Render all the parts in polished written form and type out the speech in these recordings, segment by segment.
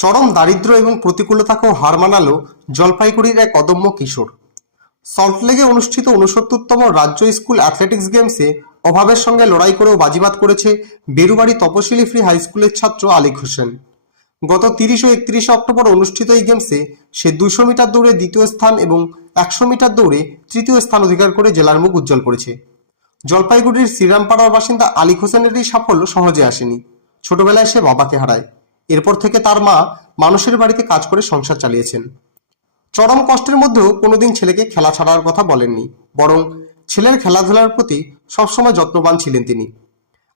চরম দারিদ্র্য এবং প্রতিকূলতাকেও হার মানালো জলপাইগুড়ির এক অদম্য কিশোর। সল্টলেকে অনুষ্ঠিত ৬৯তম রাজ্য স্কুল অ্যাথলেটিক্স গেমসে অভাবের সঙ্গে লড়াই করেও বাজিমাত করেছে বেরুবাড়ি তপশিলি ফ্রি হাই স্কুলের ছাত্র আলিক হোসেন। গত ৩০ ও ৩১ অক্টোবর অনুষ্ঠিত এই গেমসে সে ২০০ মিটার দৌড়ে দ্বিতীয় স্থান এবং ১০০ মিটার দৌড়ে তৃতীয় স্থান অধিকার করে জেলার মুখ উজ্জ্বল করেছে। জলপাইগুড়ির শ্রীরামপাড়ার বাসিন্দা আলিক হোসেনের এই সাফল্য সহজে আসেনি। ছোটবেলায় সে বাবাকে হারায়। এরপর থেকে তার মা মানুষের বাড়িতে কাজ করে সংসার চালিয়েছেন। চরম কষ্টের মধ্যেও কোনোদিন ছেলেকে খেলা ছাড়ার কথা বলেননি, বরং ছেলের খেলাধুলার প্রতি সবসময় যত্নবান ছিলেন তিনি।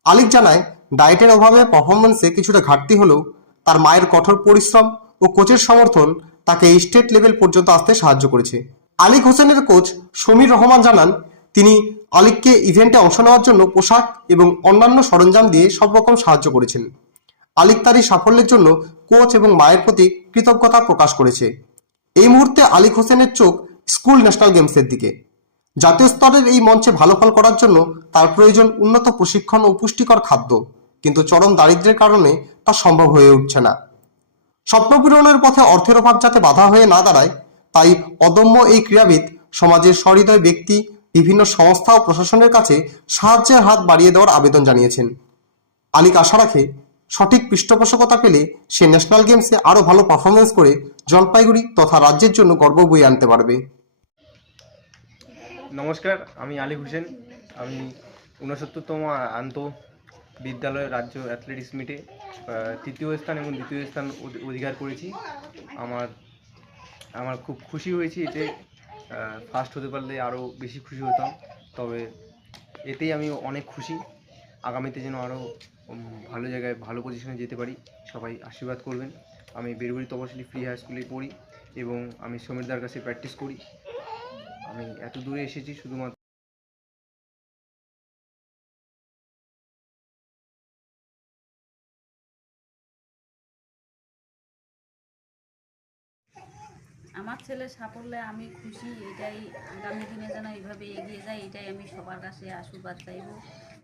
আলিক জানায়, ডায়েটের অভাবে পারফরমেন্সে কিছুটা ঘাটতি হলেও তার মায়ের কঠোর পরিশ্রম ও কোচের সমর্থন তাকে এই স্টেট লেভেল পর্যন্ত আসতে সাহায্য করেছে। আলিক হোসেনের কোচ সমীর রহমান জানান, তিনি আলিককে ইভেন্টে অংশ নেওয়ার জন্য পোশাক এবং অন্যান্য সরঞ্জাম দিয়ে সব রকম সাহায্য করেছেন। আলিক তার এই সাফল্যের জন্য কোচ এবং মায়ের প্রতি কৃতজ্ঞতা প্রকাশ করেছে। এই মুহূর্তে আলিক হোসেনের চোখ স্কুল ন্যাশনাল গেমসের দিকে। জাতীয় স্তরের এই মঞ্চে ভালো ফল করার জন্য তার প্রয়োজন উন্নত প্রশিক্ষণ ও পুষ্টিকর খাদ্য, কিন্তু চরম দারিদ্র্যের কারণে তা সম্ভব হয়ে উঠছে না। স্বপ্ন পূরণের পথে অর্থের অভাব যাতে বাধা হয়ে না দাঁড়ায়, তাই অদম্য এই ক্রীড়াবিদ সমাজের সহৃদয় ব্যক্তি, বিভিন্ন সংস্থা ও প্রশাসনের কাছে সাহায্যের হাত বাড়িয়ে দেওয়ার আবেদন জানিয়েছেন। আলিক আশা রাখে, সঠিক পৃষ্ঠপোষকতা পেলে সে ন্যাশনাল গেমসে আরও ভালো পারফরমেন্স করে জলপাইগুড়ি তথা রাজ্যের জন্য গর্ব বয়ে আনতে পারবে। নমস্কার, আমি আলিক হোসেন। আমি ৬৯তম আন্ত বিদ্যালয় রাজ্য অ্যাথলেটিক্স মিটে তৃতীয় স্থান এবং দ্বিতীয় স্থান অধিকার করেছি। আমার খুব খুশি হয়েছি। এতে ফার্স্ট হতে পারলে আরও বেশি খুশি হতাম, তবে এতেই আমি অনেক খুশি। আগামীতে যেন আরও ভালো জায়গায় ভালো পজিশনে যেতে পারি, সবাই আশীর্বাদ করবেন। আমি বেরুবাড়ি তপশিলি ফ্রি হাই স্কুলে পড়ি এবং আমি সমীরদার কাছে প্র্যাকটিস করি। আমি এত দূরে এসেছি শুধুমাত্র আমার ছেলের সাফল্যে আমি খুশি। এটাই আগামী দিনে যেন এইভাবে এগিয়ে যায়, এটাই আমি সবার কাছে আশীর্বাদ চাইব।